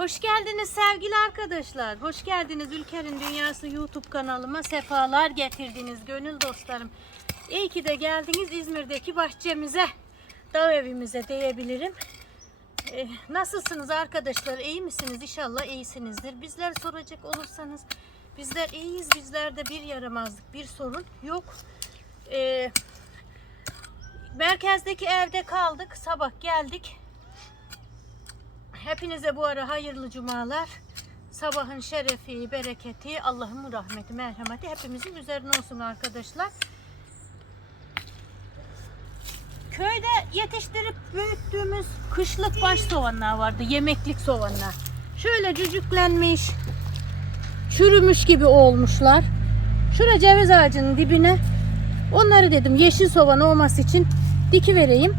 Hoş geldiniz sevgili arkadaşlar. Hoş geldiniz Ülker'in Dünyası YouTube kanalıma. Sefalar getirdiniz gönül dostlarım. İyi ki de geldiniz İzmir'deki bahçemize, dağ evimize diyebilirim. Eh, nasılsınız arkadaşlar? İyi misiniz? İnşallah iyisinizdir. Bizler soracak olursanız bizler iyiyiz. Bizlerde bir yaramazlık, bir sorun yok. Eh, merkezdeki evde kaldık. Sabah geldik. Hepinize bu ara hayırlı cumalar. Sabahın şerefi, bereketi, Allah'ın rahmeti, merhameti hepimizin üzerine olsun arkadaşlar. Köyde yetiştirip büyüttüğümüz kışlık baş soğanlar vardı. Yemeklik soğanlar. Şöyle cücüklenmiş, çürümüş gibi olmuşlar. Şura ceviz ağacının dibine onları dedim yeşil soğan olması için diki vereyim.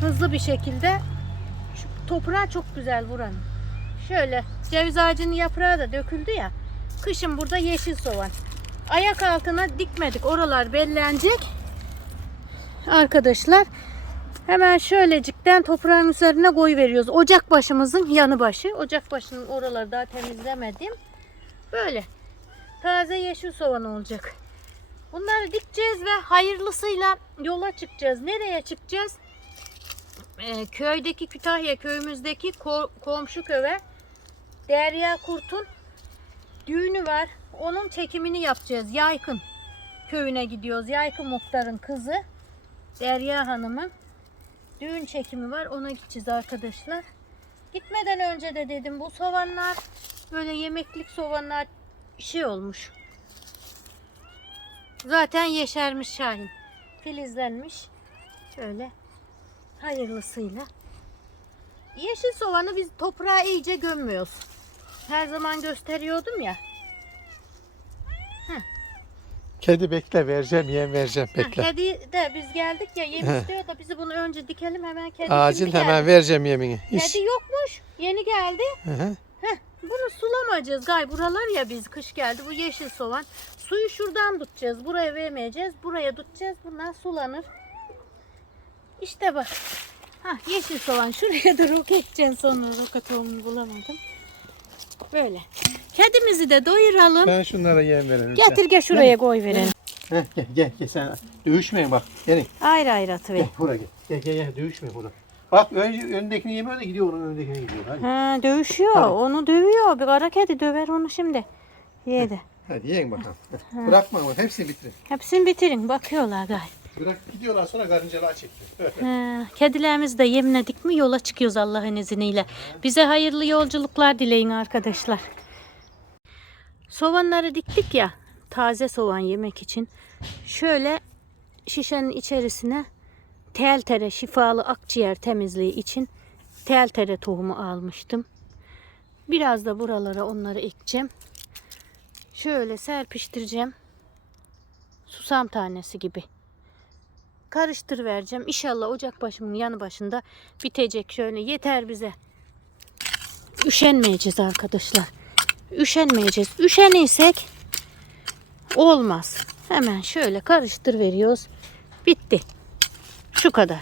Hızlı bir şekilde toprağı çok güzel buranın. Şöyle ceviz ağacının yaprağı da döküldü ya. Kışın burada yeşil soğan. Ayak altına dikmedik. Oralar bellenecek. Arkadaşlar hemen şöylecikten toprağın üzerine koy veriyoruz. Ocak başımızın yanı başı. Ocak başının oraları daha temizlemedim. Böyle. Taze yeşil soğan olacak. Bunları dikeceğiz ve hayırlısıyla yola çıkacağız. Nereye çıkacağız? Ee, köydeki Kütahya köyümüzdeki ko- komşu köve Derya Kurt'un düğünü var. Onun çekimini yapacağız. Yaykın köyüne gidiyoruz. Yaykın muhtarın kızı Derya Hanım'ın düğün çekimi var. Ona gideceğiz arkadaşlar. Gitmeden önce de dedim bu soğanlar böyle yemeklik soğanlar şey olmuş. Zaten yeşermiş Şahin. Filizlenmiş. Şöyle hayırlısıyla. Yeşil soğanı biz toprağa iyice gömmüyoruz. Her zaman gösteriyordum ya. Kedi bekle vereceğim yem vereceğim Ha, bekle. kedi de biz geldik ya yem He. istiyor da bizi bunu önce dikelim hemen kedi Acil hemen geldi. vereceğim yemini. İş. Kedi yokmuş. Yeni geldi. Hı hı. Bunu sulamayacağız. Gay buralar ya biz kış geldi. Bu yeşil soğan. Suyu şuradan tutacağız. Buraya vermeyeceğiz. Buraya tutacağız. Bunlar sulanır. İşte bak. Ha yeşil soğan. Şuraya da roket edeceksin sonra. Roka tohumunu bulamadım. Böyle. Kedimizi de doyuralım. Ben şunlara yem verelim. Getir gel şuraya koy verelim. Heh, gel gel gel sen dövüşmeyin bak. Gelin. Ayrı ayrı atıver. Gel buraya gel. Gel gel gel dövüşmeyin burada. Bak önce öndekini yemiyor da gidiyor onun öndekine gidiyor. Hadi. Ha dövüşüyor. Hadi. Onu dövüyor. Bir kara kedi döver onu şimdi. Yedi. Hadi yiyin bakalım. Bırakma ama hepsini bitirin. Hepsini bitirin. Bakıyorlar gay. Bırak gidiyorlar sonra karıncalığa çekiyor. Ha, kedilerimizi de yemledik mi yola çıkıyoruz Allah'ın izniyle. Bize hayırlı yolculuklar dileyin arkadaşlar. Soğanları diktik ya taze soğan yemek için. Şöyle şişenin içerisine tel tere şifalı akciğer temizliği için tel tere tohumu almıştım. Biraz da buralara onları ekeceğim. Şöyle serpiştireceğim. Susam tanesi gibi karıştır vereceğim. İnşallah ocak başımın yanı başında bitecek şöyle yeter bize. Üşenmeyeceğiz arkadaşlar. Üşenmeyeceğiz. Üşenirsek olmaz. Hemen şöyle karıştır veriyoruz. Bitti. Şu kadar.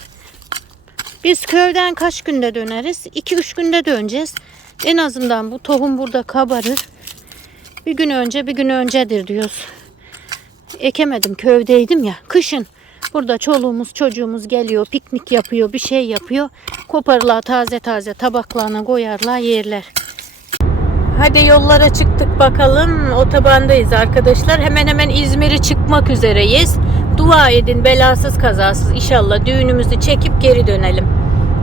Biz köyden kaç günde döneriz? 2-3 günde döneceğiz. En azından bu tohum burada kabarır. Bir gün önce bir gün öncedir diyoruz. Ekemedim köydeydim ya. Kışın Burada çoluğumuz çocuğumuz geliyor piknik yapıyor bir şey yapıyor. Koparırlar taze taze tabaklarına koyarlar yerler. Hadi yollara çıktık bakalım. Otobandayız arkadaşlar. Hemen hemen İzmir'i çıkmak üzereyiz. Dua edin belasız kazasız inşallah düğünümüzü çekip geri dönelim.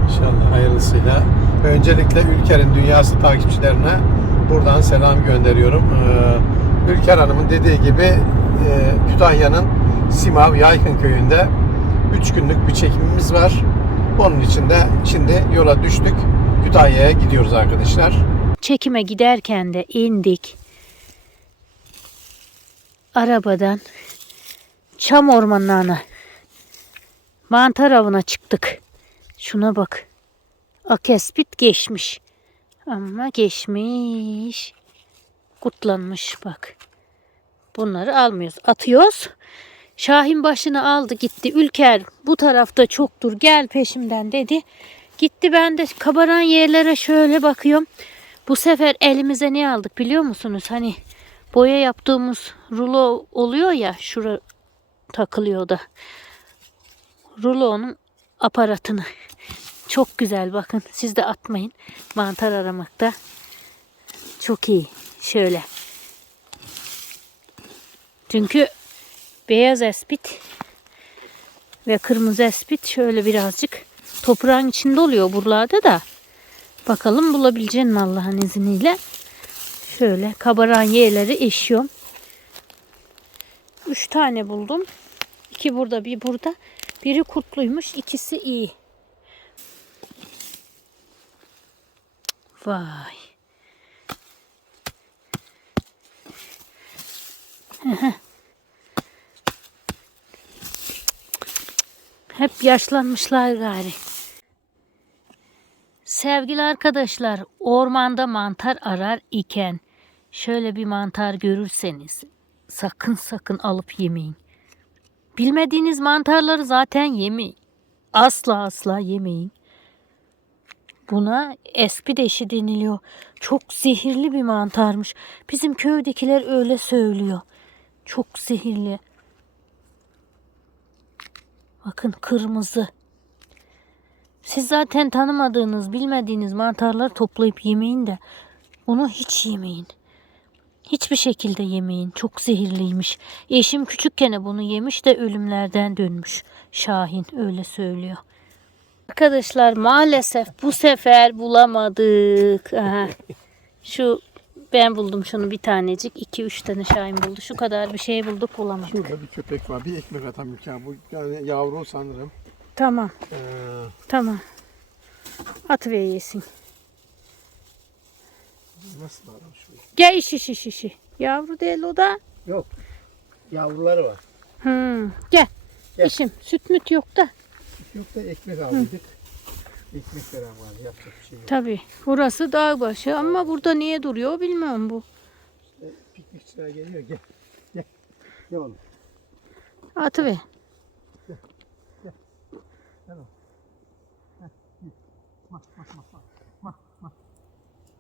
İnşallah hayırlısıyla. Öncelikle Ülker'in dünyası takipçilerine buradan selam gönderiyorum. Ee, Ülker Hanım'ın dediği gibi e, Kütahya'nın Simav Yaykın köyünde 3 günlük bir çekimimiz var. Onun için de şimdi yola düştük. Kütahya'ya gidiyoruz arkadaşlar. Çekime giderken de indik. Arabadan çam ormanlarına mantar avına çıktık. Şuna bak. Akespit geçmiş. Ama geçmiş. Kutlanmış bak. Bunları almıyoruz. Atıyoruz. Şahin başını aldı gitti. Ülker bu tarafta çoktur gel peşimden dedi. Gitti ben de kabaran yerlere şöyle bakıyorum. Bu sefer elimize ne aldık biliyor musunuz? Hani boya yaptığımız rulo oluyor ya şura takılıyor da. Rulonun aparatını. Çok güzel bakın. Siz de atmayın. Mantar aramakta. Çok iyi. Şöyle. Çünkü beyaz espit ve kırmızı espit şöyle birazcık toprağın içinde oluyor buralarda da. Bakalım bulabileceğim mi Allah'ın izniyle. Şöyle kabaran yerleri eşiyorum. Üç tane buldum. İki burada bir burada. Biri kurtluymuş ikisi iyi. Vay. Hep yaşlanmışlar gari. Sevgili arkadaşlar, ormanda mantar arar iken şöyle bir mantar görürseniz sakın sakın alıp yemeyin. Bilmediğiniz mantarları zaten yemeyin. Asla asla yemeyin. Buna espideşi deniliyor. Çok zehirli bir mantarmış. Bizim köydekiler öyle söylüyor. Çok zehirli. Bakın kırmızı. Siz zaten tanımadığınız, bilmediğiniz mantarları toplayıp yemeyin de bunu hiç yemeyin. Hiçbir şekilde yemeyin. Çok zehirliymiş. Eşim küçükken bunu yemiş de ölümlerden dönmüş. Şahin öyle söylüyor. Arkadaşlar maalesef bu sefer bulamadık. Aha. Şu ben buldum şunu bir tanecik. 2 üç tane Şahin buldu. Şu kadar bir şey bulduk bulamadık. Şurada bir köpek var. Bir ekmek atan Ülker. Bu yani yavru sanırım. Tamam. Ee, Tamam. At ve yesin. nasıl aramış? Gel işi işi işi, işi. Yavru değil o da. Yok. Yavruları var. Hmm. Gel. Gel. İşim süt müt yok da. Yok da ekmek aldıydık. Ekmek veren var. Yapacak bir şey yok. Tabii. Burası dağ başı ama burada niye duruyor bilmiyorum bu. E, Piknikçiler geliyor. Gel. Gel. Gel oğlum. Atı ve. Tamam. Bak bak bak bak. Bak bak.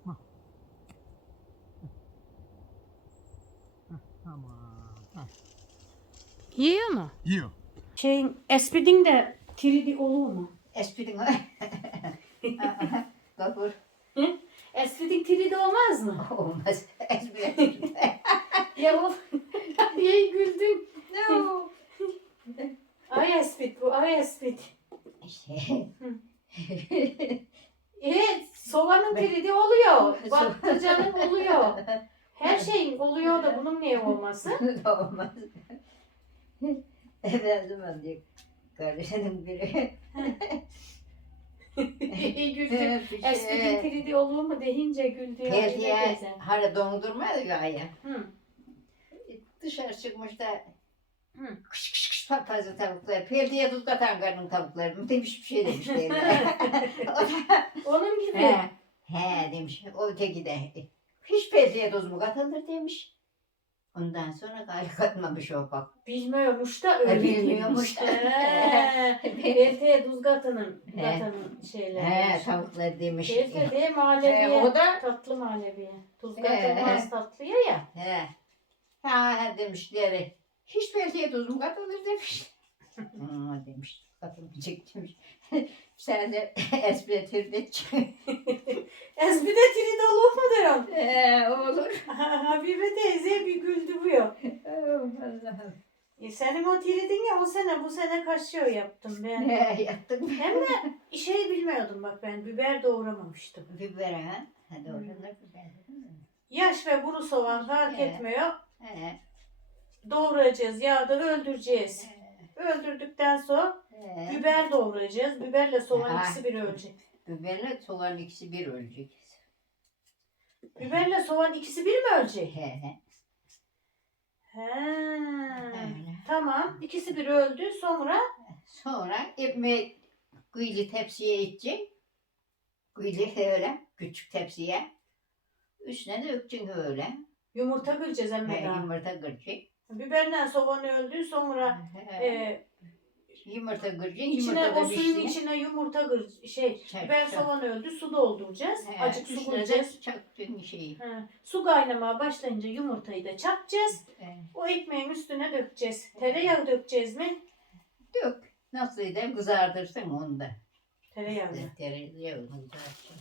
Bak. Heh, Tamam. Yiyor mu? Yiyor. Şeyin espidin de tridi olur mu? Esprin Gafur Espidin tridi olmaz mı? olmaz. Esprin. ya o niye güldün? no. Ay espid bu ay espid. Evet, soğanın tridi oluyor. Patlıcanın oluyor. Her şeyin oluyor da bunun niye olması? olmaz. Efendim diyor. Kardeşinin biri. Güldü. Espidin tridi olur mu deyince güldü. Perdiye hala dondurma ya ya. Hı. Dışarı çıkmış da Hı. kış kış kış taze tavuklar. Perdeye tuz katan tavukları. Demiş bir şey demiş. Onun gibi. He, he demiş. O öteki de hiç perdeye toz mu katılır demiş. Ondan sonra gayrı katmamış o bak. Bilmiyormuş da öyle bilmiyormuş da. Duzgat'ının He. Gata'nın şeyleri. He tavuklar demiş. Belte de Maleviye. He, o da- Tatlı Maleviye. He. Tuzgat'ın az tatlıya ya. He. Ha demişleri. Hiç toz mu katılır demiş. Aa demiş. Katılmayacak demiş. Sen de espri tirdet. Esbide tridi olur mu derim. He olur. Habibe teyze bir güldü bu ya. Allah'ım. E senin o tiridin ya o sene bu sene kaşıyor yaptım ben. He yaptın. Hem de şey bilmiyordum bak ben biber doğramamıştım. Biber ha. Ha doğru. Biber. Yaş ve kuru soğan fark He. etmiyor. He. Doğrayacağız yağda öldüreceğiz. Öldürdükten sonra He. biber doğrayacağız. Biberle soğan Ha. ikisi bir ölecek. Biberle soğan ikisi bir ölecek. Biberle soğan ikisi bir mi ölecek? He he. He. Öyle. Tamam. İkisi bir öldü. Sonra Sonra ekmeği kıyılı tepsiye itecek. Kıyılı öyle küçük tepsiye. Üstüne de öpeceksin öyle. yumurta kıracağız emme daha. yumurta kıracak. Biberle soğan öldü. Sonra He. e, Yumurta kıracaksın. İçine Yumurta o da suyun pişti. içine yumurta kır şey Şey, biber şey. soğan öldü su dolduracağız. He, Acık su üstüne koyacağız. de şeyi. Ha, su kaynamaya başlayınca yumurtayı da çakacağız. He. O ekmeğin üstüne dökeceğiz. Tereyağı dökeceğiz mi? Dök. Nasıl eder kızartırsın onu da. Tereyağı. Tereyağı kızartırsın.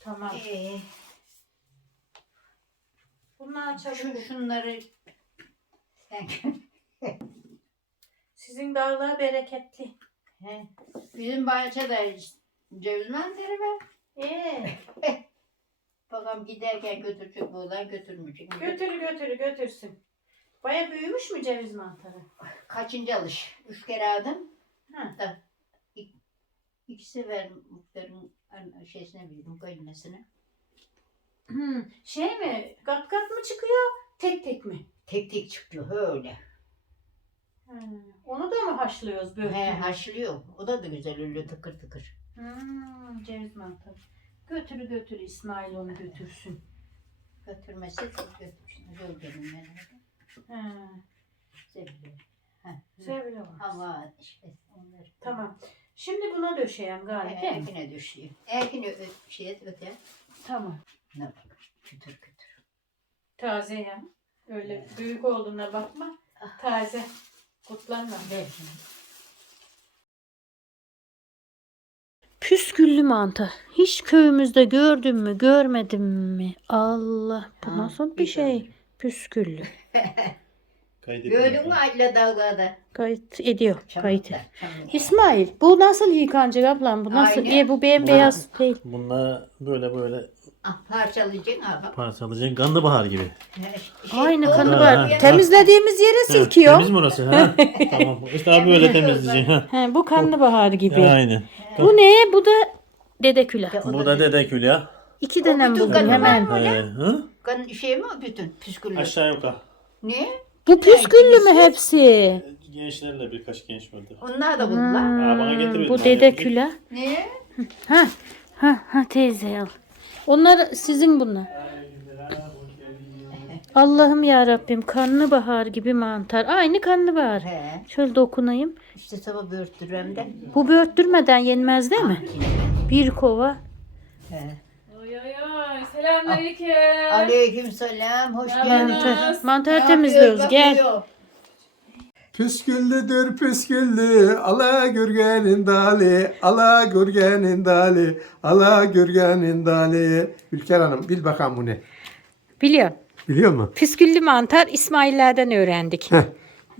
Tamam. Ee, Bunlar çabuk. şu, şunları sen Sizin dağlar bereketli. He. Bizim bahçede ceviz mantarı var. Ee, Babam giderken götürecek buğday götürmeyecek. götür götür götürsün. Baya büyümüş mü ceviz mantarı? Kaçıncı alış? Üç kere aldım. Ha. Da. İk, ikisi ver muhtarın şeysine bildim kayınnesine. Hmm, şey mi? Kat kat mı çıkıyor? Tek tek mi? Tek tek çıkıyor öyle. Onu da mı haşlıyoruz böyle? He haşlıyor. O da da güzel öyle tıkır tıkır. Hmm, ceviz mantarı. Götürü götür İsmail onu götürsün. Götürmesi de götürsün. Gölgenin yanına. Ha, Sevgili. sevgili var. Hava işte onları. Tamam. Şimdi buna döşeyen galiba mi? Erkine düşüyor. Erkine ö- şeye öte. Tamam. Ne bak. Kütür kütür. Taze ya. Öyle büyük olduğuna bakma. Taze. Püsküllü mantar. Hiç köyümüzde gördün mü, görmedin mi? Allah, bu Ha, nasıl bir bir şey? Püsküllü. Gördün mü Ayla Dağlar'da? Kayıt ediyor. Kayıt. İsmail, bu nasıl yıkanacak ablam? Bu nasıl? Aynen. Diye bu bembeyaz değil. Bunlar böyle böyle Ah, parçalayacaksın aha. parçalayacaksın. Karnabahar gibi. Aynı o- kanı Ha, ha. Temizlediğimiz yere Ha, silkiyor. Temiz mi orası? Ha? tamam. İşte abi böyle temizleyeceksin. Ha. He, bu karnabahar gibi. Aynen. Bu ne? Bu da dede külah. Bu da dedekül ya. İki dönem bütün buldum karnabahar hemen. mı? Ee, hı? Kan şey mi o bütün püsküllü? Aşağı yukarı. Ne? Bu püsküllü mü hepsi? Gençlerle birkaç genç vardı. Onlar da buldular. Aa, bana getirmedin bu abi. dede külah. Ne? Ha, ha, ha teyze al. Onlar sizin bunlar. Allah'ım ya Rabbim karnabahar gibi mantar. Aynı karnabahar. He. Şöyle dokunayım. İşte sabah börttürüyorum de. Bu böğürttürmeden yenmez değil mi? Bir kova. He. Oy oy oy. Selamünaleyküm. Aleyküm selam. Hoş Ya geldin. ben- Mantar, mantar temizliyoruz. Gel. Bakıyor. Püsküllüdür püsküllü, ala gürgenin dali, ala gürgenin dali, ala gürgenin dali. Ülker Hanım bil bakalım bu ne? Biliyorum. Biliyor musun? Püsküllü mantar İsmaillerden öğrendik. Heh.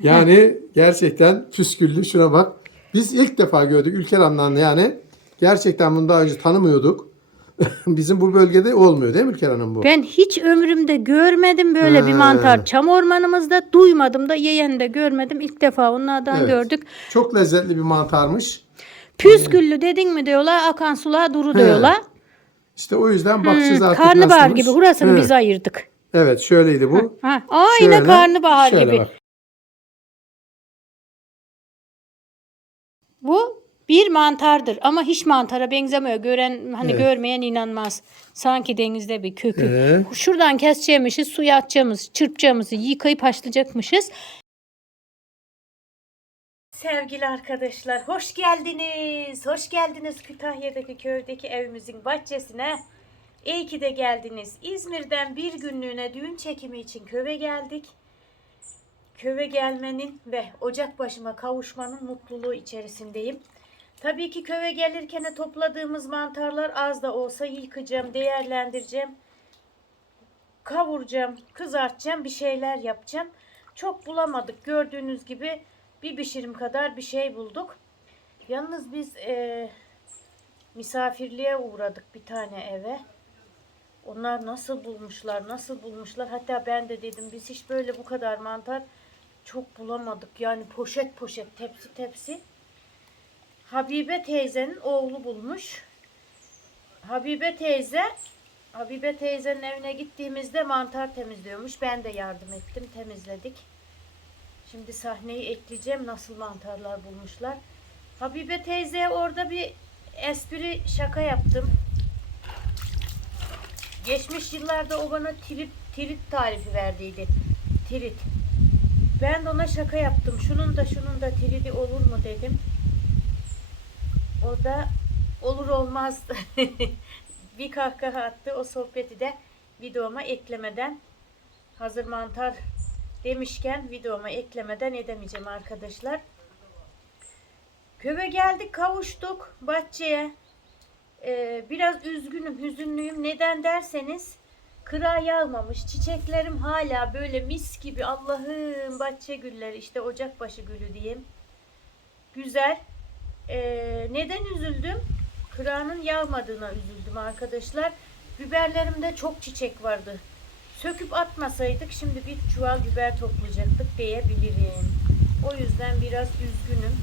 Yani gerçekten püsküllü şuna bak. Biz ilk defa gördük Ülker Hanım'dan yani. Gerçekten bunu daha önce tanımıyorduk. Bizim bu bölgede olmuyor değil mi Ülker Hanım bu? Ben hiç ömrümde görmedim böyle bir He. mantar. Çam ormanımızda duymadım da yeyen de görmedim. İlk defa onlardan Evet. gördük. Çok lezzetli bir mantarmış. Püsküllü dedin mi diyorlar, akan sular duru diyorlar. İşte o yüzden bakacağız artık karnabahar nasılmış. gibi burasını He. biz ayırdık. Evet şöyleydi bu. Ha, aynı Şöyle, karnabahar şöyle gibi. bak. Bu bir mantardır ama hiç mantara benzemiyor. Gören hani Evet. görmeyen inanmaz. Sanki denizde bir kökü. Ee? Şuradan keseceğimişiz, suya atacağımız, çırpacağımızı yıkayıp haşlayacakmışız. Sevgili arkadaşlar hoş geldiniz. Hoş geldiniz Kütahya'daki köydeki evimizin bahçesine. İyi ki de geldiniz. İzmir'den bir günlüğüne düğün çekimi için köye geldik. Köye gelmenin ve ocak başıma kavuşmanın mutluluğu içerisindeyim. Tabii ki köye gelirken topladığımız mantarlar az da olsa yıkacağım, değerlendireceğim. Kavuracağım, kızartacağım, bir şeyler yapacağım. Çok bulamadık. Gördüğünüz gibi bir pişirim kadar bir şey bulduk. Yalnız biz eee, misafirliğe uğradık bir tane eve. Onlar nasıl bulmuşlar, nasıl bulmuşlar. Hatta ben de dedim biz hiç böyle bu kadar mantar çok bulamadık. Yani poşet poşet, tepsi tepsi. Habibe teyzenin oğlu bulmuş. Habibe teyze Habibe teyzenin evine gittiğimizde mantar temizliyormuş. Ben de yardım ettim, temizledik. Şimdi sahneyi ekleyeceğim nasıl mantarlar bulmuşlar. Habibe teyze orada bir espri şaka yaptım. Geçmiş yıllarda o bana tirit, tirit tarifi verdiydi. Tirit. Ben de ona şaka yaptım. Şunun da şunun da tridi olur mu dedim. O da olur olmaz bir kahkaha attı. O sohbeti de videoma eklemeden hazır mantar demişken videoma eklemeden edemeyeceğim arkadaşlar. Köve geldik kavuştuk bahçeye. Ee, biraz üzgünüm hüzünlüyüm. Neden derseniz kıra yağmamış. Çiçeklerim hala böyle mis gibi Allah'ım bahçe gülleri işte ocakbaşı gülü diyeyim. Güzel. Ee, neden üzüldüm? Kıranın yağmadığına üzüldüm arkadaşlar. Biberlerimde çok çiçek vardı. Söküp atmasaydık şimdi bir çuval biber toplayacaktık diyebilirim. O yüzden biraz üzgünüm.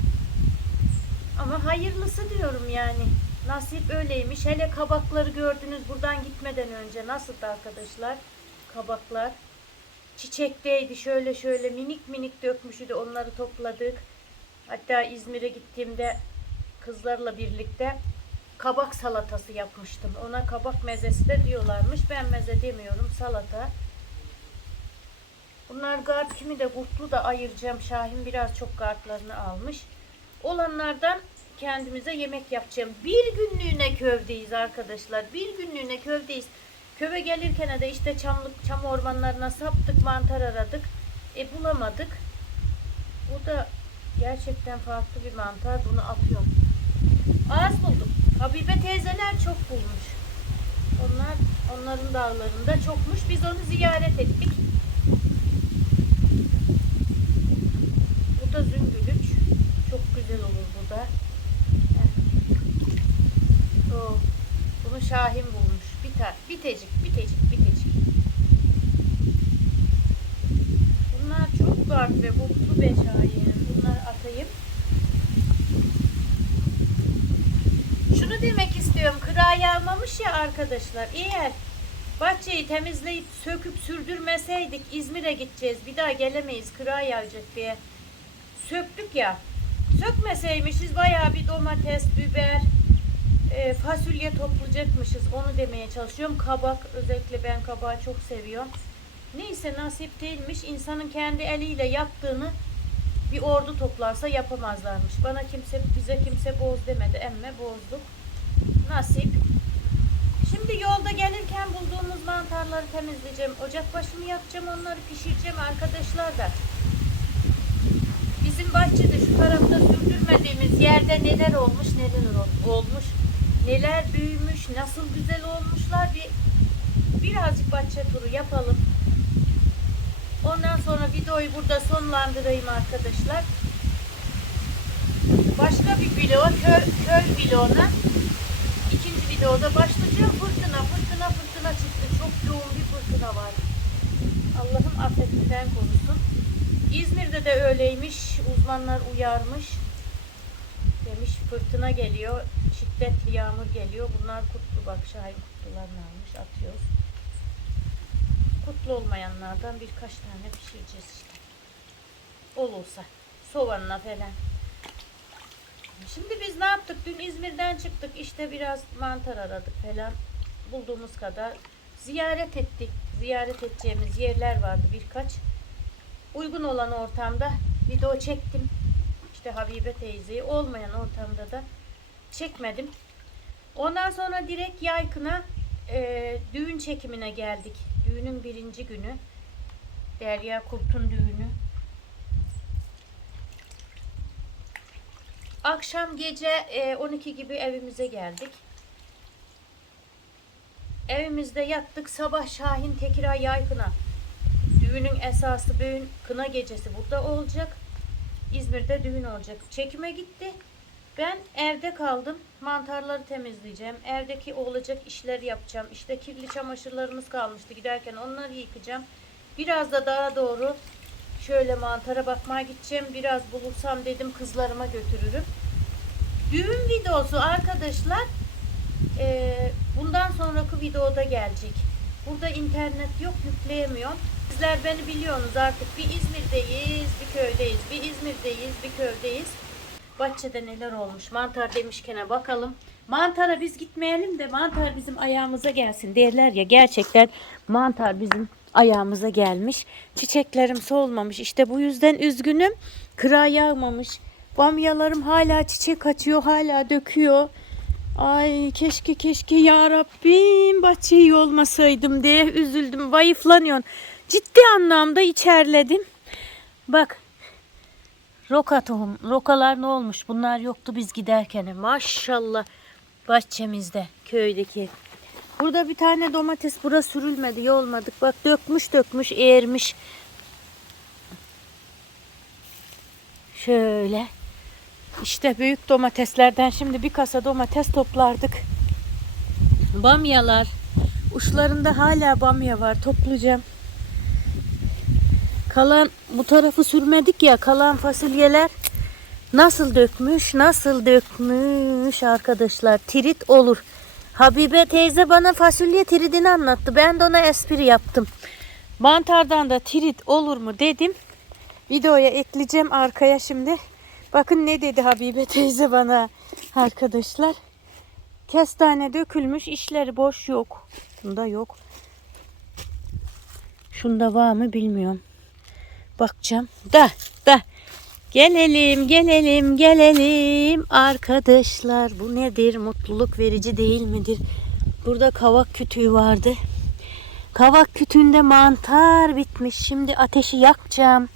Ama hayırlısı diyorum yani. Nasip öyleymiş. Hele kabakları gördünüz buradan gitmeden önce. Nasıldı arkadaşlar? Kabaklar. Çiçekteydi şöyle şöyle minik minik dökmüştü. Onları topladık. Hatta İzmir'e gittiğimde kızlarla birlikte kabak salatası yapmıştım. Ona kabak mezesi de diyorlarmış. Ben meze demiyorum. Salata. Bunlar gard kimi de kurtlu da ayıracağım. Şahin biraz çok gardlarını almış. Olanlardan kendimize yemek yapacağım. Bir günlüğüne kövdeyiz arkadaşlar. Bir günlüğüne kövdeyiz. Köve gelirken de işte çamlık çam ormanlarına saptık, mantar aradık. E bulamadık. Bu da gerçekten farklı bir mantar. Bunu atıyorum. Az buldum. Habibe teyzeler çok bulmuş. Onlar onların dağlarında çokmuş. Biz onu ziyaret ettik. Bu da züngülüç. Çok güzel olur bu da. Heh. O, bunu Şahin bulmuş. Bir tane, bitecik, bitecik, bitecik. Bunlar çok garip ve mutlu be Şahin. Bunları atayım. Şunu demek Kıra yağmamış ya arkadaşlar. Eğer bahçeyi temizleyip söküp sürdürmeseydik İzmir'e gideceğiz. Bir daha gelemeyiz. Kıra yağacak diye. Söktük ya. Sökmeseymişiz bayağı bir domates, biber, e, fasulye toplayacakmışız. Onu demeye çalışıyorum. Kabak özellikle ben kabağı çok seviyorum. Neyse nasip değilmiş. İnsanın kendi eliyle yaptığını bir ordu toplarsa yapamazlarmış. Bana kimse bize kimse boz demedi. Emme bozduk. Nasip. Şimdi yolda gelirken bulduğumuz mantarları temizleyeceğim. Ocak başımı yapacağım. Onları pişireceğim arkadaşlar da. Bizim bahçede şu tarafta sürdürmediğimiz yerde neler olmuş neler ol- olmuş. Neler büyümüş, nasıl güzel olmuşlar bir birazcık bahçe turu yapalım. Ondan sonra videoyu burada sonlandırayım arkadaşlar. Başka bir vlog, köy, köy vloguna videoda başlayacağım. Fırtına, fırtına, fırtına çıktı. Çok yoğun bir fırtına var. Allah'ım affetinden korusun. İzmir'de de öyleymiş. Uzmanlar uyarmış. Demiş fırtına geliyor. Şiddetli yağmur geliyor. Bunlar kutlu bak Şahin kutlularını almış. Atıyoruz. Kutlu olmayanlardan birkaç tane pişireceğiz işte. Olursa. Soğanla falan. Şimdi biz ne yaptık? Dün İzmir'den çıktık. İşte biraz mantar aradık falan. Bulduğumuz kadar. Ziyaret ettik. Ziyaret edeceğimiz yerler vardı birkaç. Uygun olan ortamda video çektim. İşte Habibe teyzeyi olmayan ortamda da çekmedim. Ondan sonra direkt Yaykın'a e, düğün çekimine geldik. Düğünün birinci günü. Derya Kurt'un düğünü. Akşam gece e, 12 gibi evimize geldik. Evimizde yattık. Sabah Şahin Tekira Yaykın'a. Düğünün esası düğün kına gecesi burada olacak. İzmir'de düğün olacak. Çekime gitti. Ben evde kaldım. Mantarları temizleyeceğim. Evdeki olacak işleri yapacağım. İşte kirli çamaşırlarımız kalmıştı. Giderken onları yıkayacağım. Biraz da daha doğru şöyle mantara bakmaya gideceğim. Biraz bulursam dedim kızlarıma götürürüm. Düğün videosu arkadaşlar eee, bundan sonraki videoda gelecek. Burada internet yok yükleyemiyorum. Sizler beni biliyorsunuz artık bir İzmir'deyiz, bir köydeyiz, bir İzmir'deyiz, bir köydeyiz. Bahçede neler olmuş mantar demişken bakalım. Mantara biz gitmeyelim de mantar bizim ayağımıza gelsin derler ya gerçekten mantar bizim ayağımıza gelmiş. Çiçeklerim solmamış. İşte bu yüzden üzgünüm. Kıra yağmamış. Bamyalarım hala çiçek açıyor, hala döküyor. Ay keşke keşke ya Rabbim bahçeyi olmasaydım diye üzüldüm. Vayıflanıyorsun. Ciddi anlamda içerledim. Bak roka tohum. Rokalar ne olmuş? Bunlar yoktu biz giderken. Maşallah bahçemizde köydeki. Burada bir tane domates bura sürülmedi. Yolmadık. Bak dökmüş dökmüş eğermiş. Şöyle. İşte büyük domateslerden şimdi bir kasa domates toplardık. Bamyalar. Uçlarında hala bamya var. Toplayacağım. Kalan bu tarafı sürmedik ya. Kalan fasulyeler nasıl dökmüş? Nasıl dökmüş arkadaşlar? Tirit olur. Habibe teyze bana fasulye tiridini anlattı. Ben de ona espri yaptım. Mantardan da tirit olur mu dedim. Videoya ekleyeceğim arkaya şimdi. Bakın ne dedi Habibe teyze bana arkadaşlar. Kestane dökülmüş, işleri boş yok. Bunda yok. Şunda var mı bilmiyorum. Bakacağım. Da, da. Gelelim, gelelim, gelelim arkadaşlar. Bu nedir? Mutluluk verici değil midir? Burada kavak kütüğü vardı. Kavak kütüğünde mantar bitmiş. Şimdi ateşi yakacağım.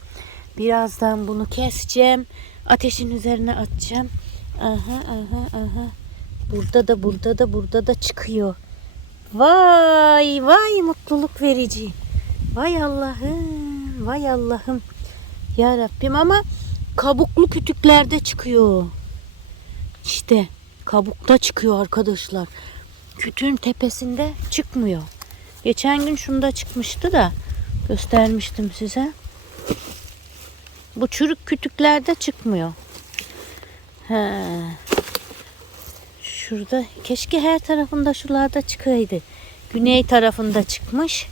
Birazdan bunu keseceğim. Ateşin üzerine atacağım. Aha aha aha. Burada da burada da burada da çıkıyor. Vay vay mutluluk verici. Vay Allah'ım. Vay Allah'ım. Ya Rabbim ama kabuklu kütüklerde çıkıyor. İşte kabukta çıkıyor arkadaşlar. Kütüğün tepesinde çıkmıyor. Geçen gün şunda çıkmıştı da göstermiştim size. Bu çürük kütüklerde çıkmıyor. He. Şurada keşke her tarafında şuralarda çıkaydı. Güney tarafında çıkmış.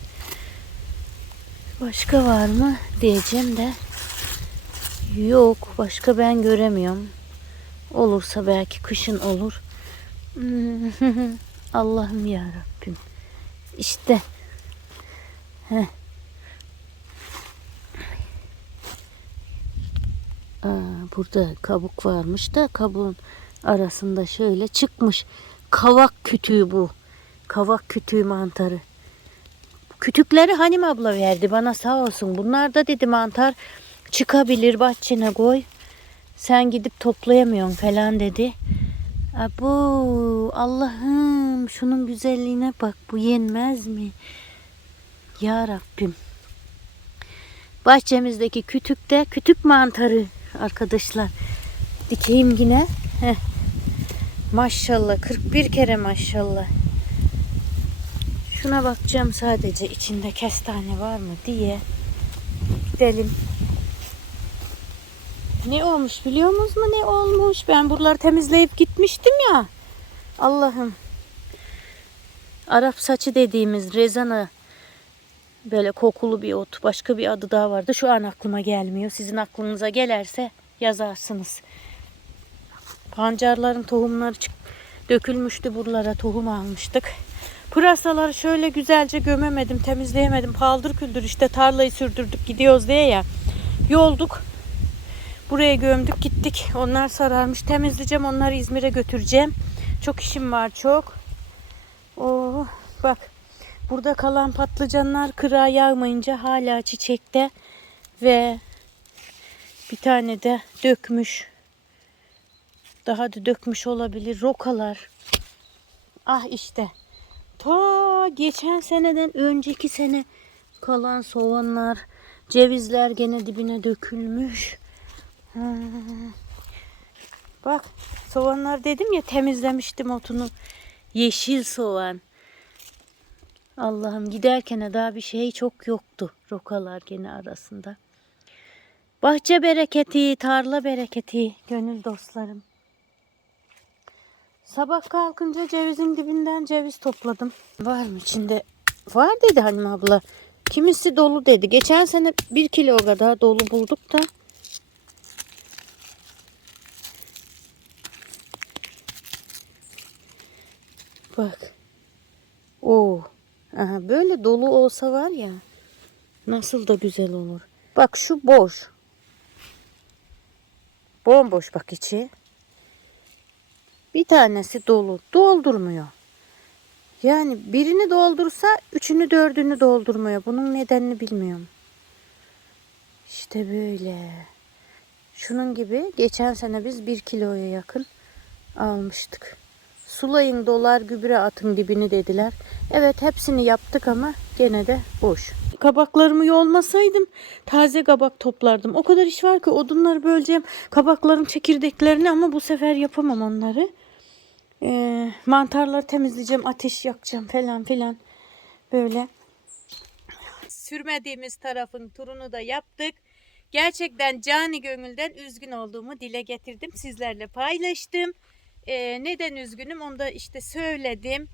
Başka var mı diyeceğim de. Yok başka ben göremiyorum. Olursa belki kışın olur. Allah'ım ya Rabbim. İşte. Heh. Burada kabuk varmış da kabuğun arasında şöyle çıkmış. Kavak kütüğü bu. Kavak kütüğü mantarı. Kütükleri Hanim abla verdi bana sağ olsun. Bunlar da dedi mantar çıkabilir bahçene koy. Sen gidip toplayamıyorsun falan dedi. Abu Allah'ım şunun güzelliğine bak bu yenmez mi? Ya Rabbim. Bahçemizdeki kütükte kütük mantarı arkadaşlar. Dikeyim yine. Heh. Maşallah 41 kere maşallah. Şuna bakacağım sadece içinde kestane var mı diye. Gidelim. Ne olmuş biliyor musunuz mu ne olmuş? Ben buraları temizleyip gitmiştim ya. Allah'ım. Arap saçı dediğimiz rezana böyle kokulu bir ot. Başka bir adı daha vardı. Şu an aklıma gelmiyor. Sizin aklınıza gelerse yazarsınız. Pancarların tohumları dökülmüştü buralara. Tohum almıştık. Pırasaları şöyle güzelce gömemedim, temizleyemedim. Paldır küldür işte tarlayı sürdürdük gidiyoruz diye ya. Yolduk. Buraya gömdük gittik. Onlar sararmış. Temizleyeceğim. Onları İzmir'e götüreceğim. Çok işim var çok. Oo, bak. Burada kalan patlıcanlar kırağa yağmayınca hala çiçekte. Ve bir tane de dökmüş. Daha da dökmüş olabilir. Rokalar. Ah işte. Ta geçen seneden önceki sene kalan soğanlar, cevizler gene dibine dökülmüş. Bak soğanlar dedim ya temizlemiştim otunu. Yeşil soğan. Allah'ım giderken daha bir şey çok yoktu. Rokalar gene arasında. Bahçe bereketi, tarla bereketi, gönül dostlarım. Sabah kalkınca cevizin dibinden ceviz topladım. Var mı içinde? Var dedi Halim abla. Kimisi dolu dedi. Geçen sene bir kilo kadar dolu bulduk da. Bak. Aha, böyle dolu olsa var ya. Nasıl da güzel olur. Bak şu boş. Bomboş bak içi. Bir tanesi dolu. Doldurmuyor. Yani birini doldursa üçünü dördünü doldurmuyor. Bunun nedenini bilmiyorum. İşte böyle. Şunun gibi geçen sene biz bir kiloya yakın almıştık. Sulayın dolar gübre atın dibini dediler. Evet hepsini yaptık ama gene de boş. Kabaklarımı yolmasaydım taze kabak toplardım. O kadar iş var ki odunları böleceğim. Kabakların çekirdeklerini ama bu sefer yapamam onları. Ee, mantarları temizleyeceğim, ateş yakacağım falan filan. Böyle. Sürmediğimiz tarafın turunu da yaptık. Gerçekten cani gönülden üzgün olduğumu dile getirdim. Sizlerle paylaştım. Ee, neden üzgünüm onu da işte söyledim.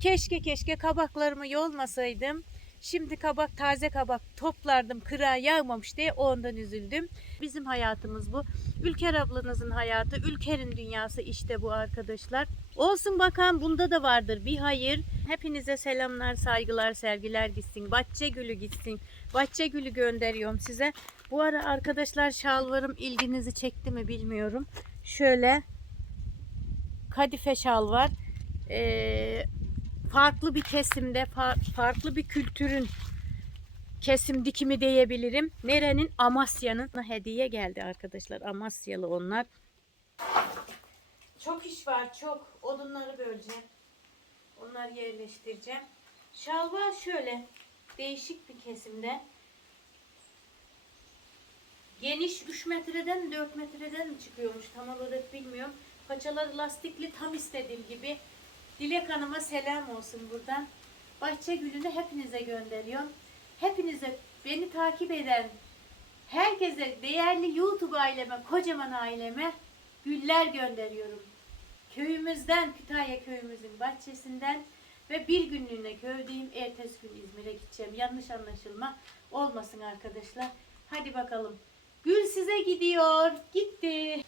Keşke keşke kabaklarımı yolmasaydım. Şimdi kabak taze kabak toplardım kırağa yağmamış diye ondan üzüldüm. Bizim hayatımız bu. Ülker ablanızın hayatı, Ülker'in dünyası işte bu arkadaşlar. Olsun bakan bunda da vardır bir hayır. Hepinize selamlar, saygılar, sevgiler gitsin. Bahçe gülü gitsin. Bahçe gülü gönderiyorum size. Bu ara arkadaşlar şalvarım ilginizi çekti mi bilmiyorum. Şöyle kadife şal var. Ee, farklı bir kesimde, fa- farklı bir kültürün kesim dikimi diyebilirim. Nerenin? Amasya'nın hediye geldi arkadaşlar. Amasyalı onlar. Çok iş var çok. Odunları böleceğim. Onları yerleştireceğim. Şalvar şöyle değişik bir kesimde. Geniş 3 metreden 4 metreden mi çıkıyormuş tam olarak bilmiyorum. Paçaları lastikli tam istediğim gibi. Dilek Hanım'a selam olsun buradan. Bahçe Gülü'nü hepinize gönderiyorum. Hepinize beni takip eden herkese değerli YouTube aileme, kocaman aileme güller gönderiyorum. Köyümüzden, Kütahya köyümüzün bahçesinden ve bir günlüğüne köydeyim. Ertesi gün İzmir'e gideceğim. Yanlış anlaşılma olmasın arkadaşlar. Hadi bakalım. Gül size gidiyor. Gitti.